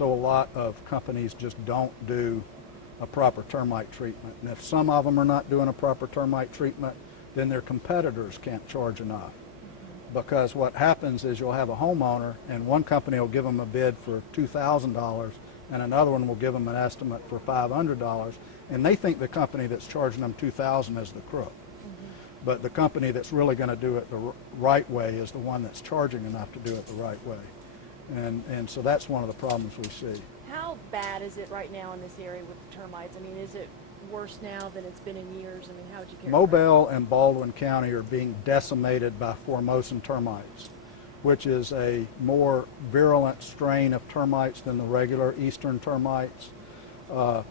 So a lot of companies just don't do a proper termite treatment. And if some of them are not doing a proper termite treatment, then their competitors can't charge enough. Because what happens is you'll have a homeowner and one company will give them a bid for $2,000 and another one will give them an estimate for $500, and they think the company that's charging them $2,000 is the crook. But the company that's really going to do it the right way is the one that's charging enough to do it the right way. And so that's one of the problems we see. How bad is it right now in this area with the termites? I mean, is it worse now than it's been in years? I mean, how would you characterize it? Mobile and Baldwin County are being decimated by Formosan termites, which is a more virulent strain of termites than the regular eastern termites. The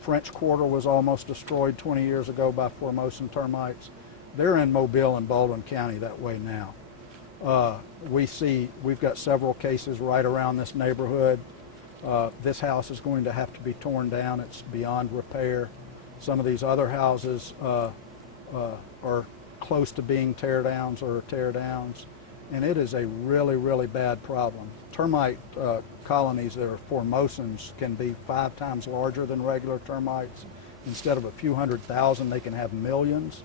French Quarter was almost destroyed 20 years ago by Formosan termites. They're in Mobile and Baldwin County that way now. We've got several cases right around this neighborhood. This house is going to have to be torn down. It's beyond repair. Some of these other houses are close to being tear downs or tear downs, and it is a really, really bad problem. Termite colonies that are Formosans can be 5 times larger than regular termites. Instead of a few 100,000, they can have millions.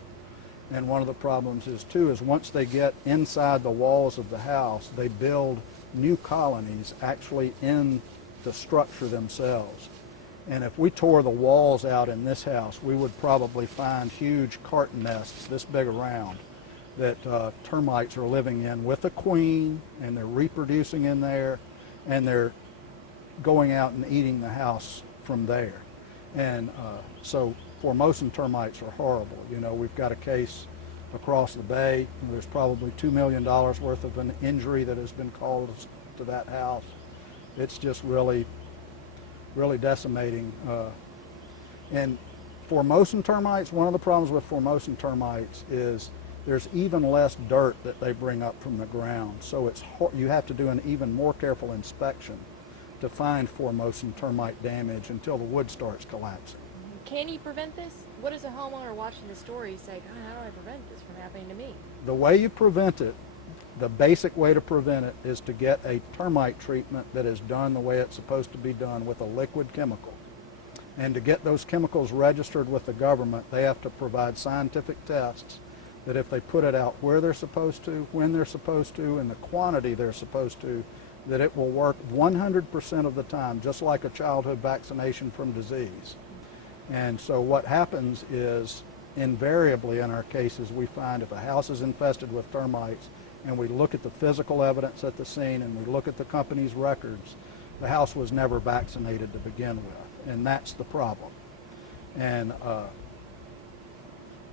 And one of the problems is once they get inside the walls of the house, they build new colonies actually in the structure themselves. And if we tore the walls out in this house, we would probably find huge carton nests this big around that termites are living in with a queen, and they're reproducing in there, and they're going out and eating the house from there. And so Formosan termites are horrible. You know, we've got a case across the bay. There's probably $2 million worth of an injury that has been called to that house. It's just really decimating. And Formosan termites, one of the problems with Formosan termites is there's even less dirt that they bring up from the ground. So you have to do an even more careful inspection to find Formosan termite damage until the wood starts collapsing. Can you prevent this? What does a homeowner watching the story say, God, how do I prevent this from happening to me? The way you prevent it, the basic way to prevent it, is to get a termite treatment that is done the way it's supposed to be done with a liquid chemical. And to get those chemicals registered with the government, they have to provide scientific tests that if they put it out where they're supposed to, when they're supposed to, and the quantity they're supposed to, that it will work 100% of the time, just like a childhood vaccination from disease. And so what happens is, invariably in our cases, we find if a house is infested with termites and we look at the physical evidence at the scene and we look at the company's records, the house was never vaccinated to begin with, and that's the problem. And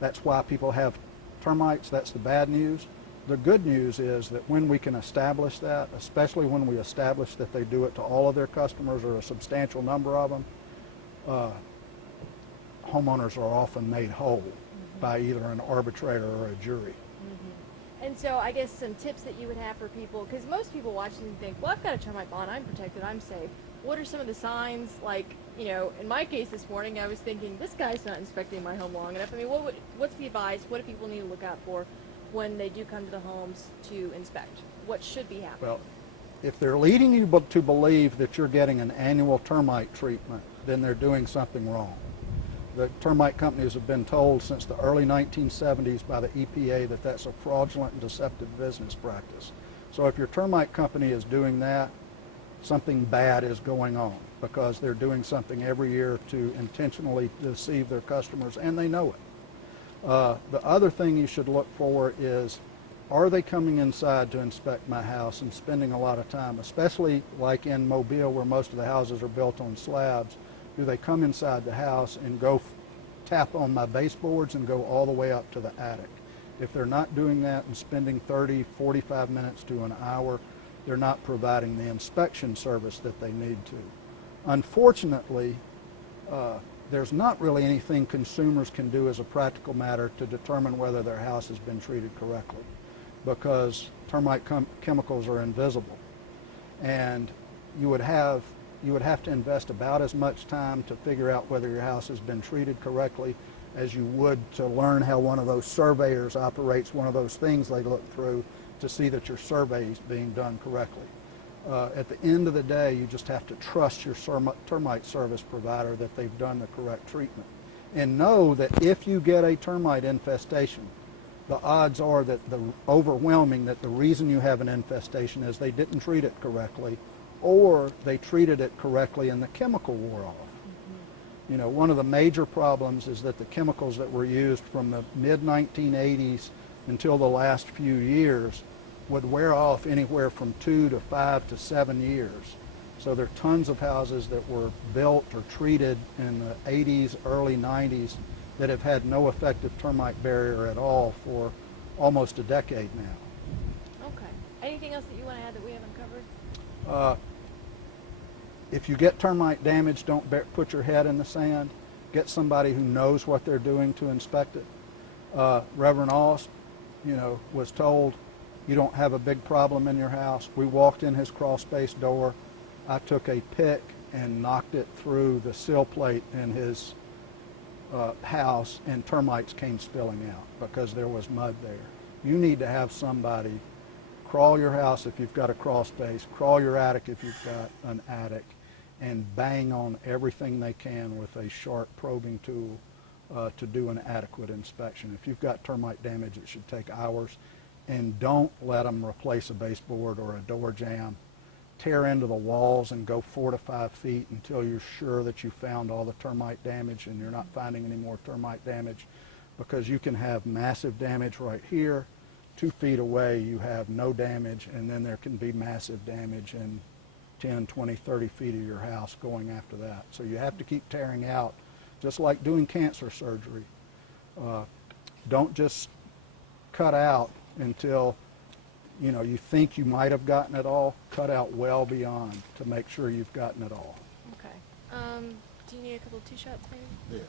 that's why people have termites. That's the bad news. The good news is that when we can establish that, especially when we establish that they do it to all of their customers or a substantial number of them, homeowners are often made whole by either an arbitrator or a jury. And so I guess some tips that you would have for people, because most people watching think, well, I've got a termite bond, I'm protected, I'm safe. What are some of the signs? Like, you know, in my case this morning, I was thinking, this guy's not inspecting my home long enough. I mean, what's the advice? What do people need to look out for when they do come to the homes to inspect? What should be happening? Well, if they're leading you to believe that you're getting an annual termite treatment, then they're doing something wrong. The termite companies have been told since the early 1970s by the EPA that that's a fraudulent and deceptive business practice. So if your termite company is doing that, something bad is going on, because they're doing something every year to intentionally deceive their customers, and they know it. The other thing you should look for is, are they coming inside to inspect my house and spending a lot of time, especially like in Mobile where most of the houses are built on slabs? Do they come inside the house and go tap on my baseboards and go all the way up to the attic? If they're not doing that and spending 30, 45 minutes to an hour, they're not providing the inspection service that they need to. Unfortunately, there's not really anything consumers can do as a practical matter to determine whether their house has been treated correctly, because termite chemicals are invisible. And you would have to invest about as much time to figure out whether your house has been treated correctly as you would to learn how one of those surveyors operates one of those things they look through to see that your survey is being done correctly. At the end of the day, you just have to trust your termite service provider that they've done the correct treatment. And know that if you get a termite infestation, the odds are that overwhelming that the reason you have an infestation is they didn't treat it correctly, or they treated it correctly and the chemical wore off. You know, one of the major problems is that the chemicals that were used from the mid-1980s until the last few years would wear off anywhere from 2 to 5 to 7 years. So there are tons of houses that were built or treated in the 80s, early 90s that have had no effective termite barrier at all for almost a decade now. Okay. Anything else that you want to add that we haven't covered? If you get termite damage, don't put your head in the sand. Get somebody who knows what they're doing to inspect it. Reverend Aust, you know, was told, you don't have a big problem in your house. We walked in his crawl space door. I took a pick and knocked it through the sill plate in his house, and termites came spilling out because there was mud there. You need to have somebody crawl your house if you've got a crawl space, crawl your attic if you've got an attic, and bang on everything they can with a sharp probing tool to do an adequate inspection. If you've got termite damage, it should take hours. And don't let them replace a baseboard or a door jamb. Tear into the walls and go 4 to 5 feet until you're sure that you found all the termite damage and you're not finding any more termite damage, because you can have massive damage right here. 2 feet away you have no damage, and then there can be massive damage in 10, 20, 30 feet of your house going after that. So you have to keep tearing out, just like doing cancer surgery. Don't just cut out until you know you think you might have gotten it all. Cut out well beyond to make sure you've gotten it all. Okay. Do you need a couple of 2 shots maybe? Yeah.